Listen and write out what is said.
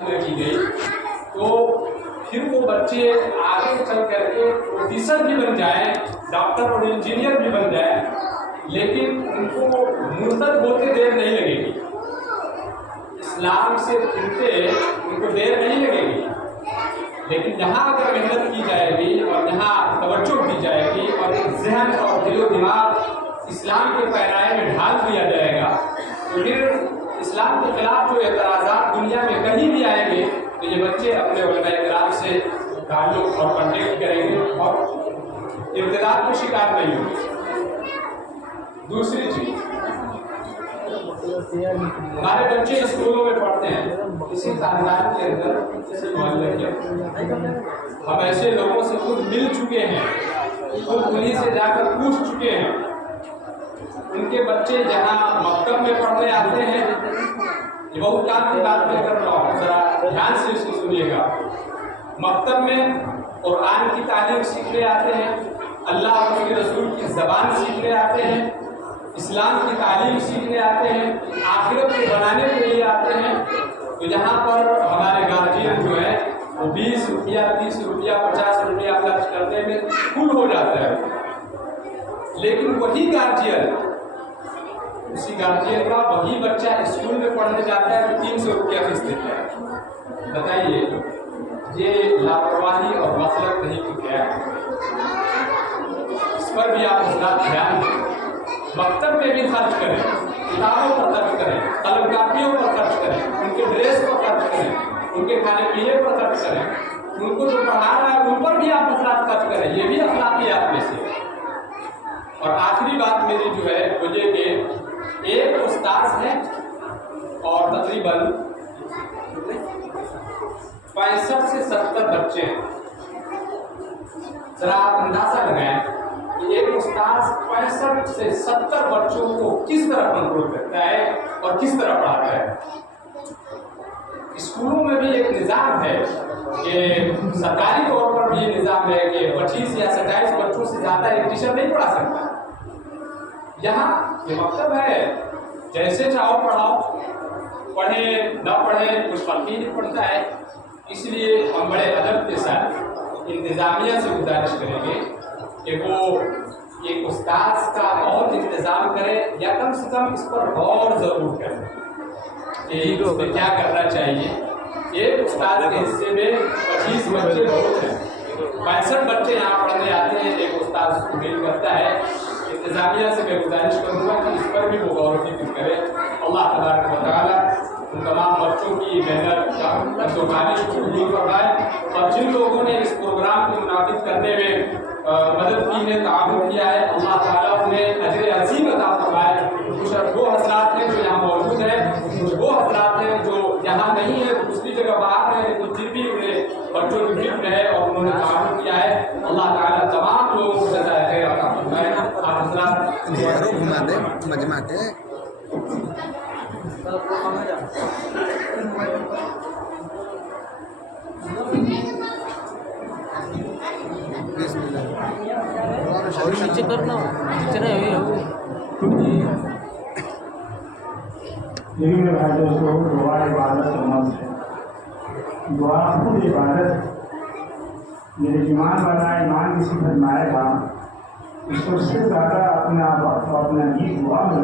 की गई तो फिर वो बच्चे आगे चल करके प्रोफेसर भी बन जाए, डॉक्टर और इंजीनियर भी बन जाए, लेकिन उनको मुर्तद होते देर नहीं लगेगी, इस्लाम से फिरते उनको देर नहीं लगेगी। लेकिन यहाँ अगर मेहनत की जाएगी और यहाँ तवज्जो की जाएगी और ज़हन और दिलो दिमाग इस्लाम के पैराए में ढाल दिया जाएगा तो फिर इस्लाम के खिलाफ जो एतराज़ात दुनिया में कहीं भी आएंगे तो ये बच्चे अपने उलमाए किराम से ताल्लुक़ और कॉन्टेक्ट करेंगे और इर्तिदाद का शिकार नहीं होंगे। दूसरी चीज़, हमारे बच्चे स्कूलों में पढ़ते हैं, किसी खानदान के अंदर किसी मोहल्ले के हम ऐसे लोगों से खुद मिल चुके हैं, खुद उन्हीं से जाकर पूछ चुके हैं। उनके बच्चे जहाँ मकतब में पढ़ने आते हैं, ये बहुत काम की बात मैं कर रहा हूँ, ज़रा ध्यान से इसको सुनिएगा। मकतब में कुरान की तालीम सीखने आते हैं, अल्लाह और उसके रसूल की ज़बान सीखने आते हैं, इस्लाम की तालीम सीखने आते हैं, आखिरत को बनाने के लिए आते हैं। तो यहाँ पर हमारे गार्जियन जो है वो 20 रुपया, 30 रुपया, 50 रुपया खर्च करने में फुल हो जाता है। लेकिन वही गार्जियन, उसी गार्जियन का वही बच्चा स्कूल में पढ़ने जाता है तो 300 रुपया फीस देता है। बताइए ये लापरवाही और गफलत नहीं तो क्या है? इस पर भी आप ध्यान दें। मकतब में भी खर्च करें, किताबों पर खर्च करें, कलम कापियों पर खर्च करें, उनके ड्रेस पर खर्च करें, उनके खाने पीने पर खर्च करें, उनको जो पढ़ा रहा है उन पर भी आप अखलाक खर्च करें। ये भी अखलाकी आप में से। और आखिरी बात मेरी जो है वो ये कि एक उस्ताद है और तकरीबन 65 से 70 बच्चे हैं। जरा आप अंदाजा लगाएं कि एक उस्ताद 65 से 70 बच्चों को किस तरह कंट्रोल करता है और किस तरह पढ़ाता है। स्कूलों में भी एक निज़ाम है कि सरकारी तौर पर भी ये निज़ाम है कि 25 या 27 बच्चों से ज़्यादा एक टीचर नहीं पढ़ा सकता। यहाँ ये मकतब है, जैसे चाहो पढ़ाओ, पढ़े न पढ़े कुछ फर्क ही नहीं पड़ता है। इसलिए हम बड़े अदब के साथ इंतज़ामिया से गुजारिश करेंगे कि वो एक उस्ताद का बहुत इंतज़ाम करें या कम से कम इस पर गौर ज़रूर करें कि उसमें क्या करना चाहिए। एक उस्ताद के हिस्से में 25 बच्चे बहुत हैं, 65 बच्चे यहाँ पढ़ने आते हैं, एक उस्ताद उसको डील करता है। इंतज़ामिया से मैं गुजारिश करूँगा कि इस पर भी वो गौर फिक्र करें। अल्लाह तबारक व तआला उन तमाम बच्चों की मेहनत को कबूल फरमाए और जिन लोगों ने इस प्रोग्राम को मुनाफिद करने में मदद की है, ताउन किया है, अल्लाह ताला उन्हें अजर अज़ीम अता फरमाए। कुछ वो हज़रात हैं जो यहाँ मौजूद हैं, कुछ वो हज़रात हैं जो यहाँ नहीं है, दूसरी जगह बाहर है, लेकिन फिर भी उन्हें बच्चों की फिक्र है और उन्होंने ताउन किया है। अल्लाह ताला तमाम लोगों को जज़ाए खैर अता फरमाए। आप हज़रात घुमा दे मजमा के और नीचे करना नीचे नहीं हुई लेकिन मेरे भाई दोस्तों, दुआ इबादत समझ है। दुआ खुद इबादत। मेरे ईमान वाला ईमान की सिफत माएगा, उसको उससे ज़्यादा अपने आप अपना ये दुआ में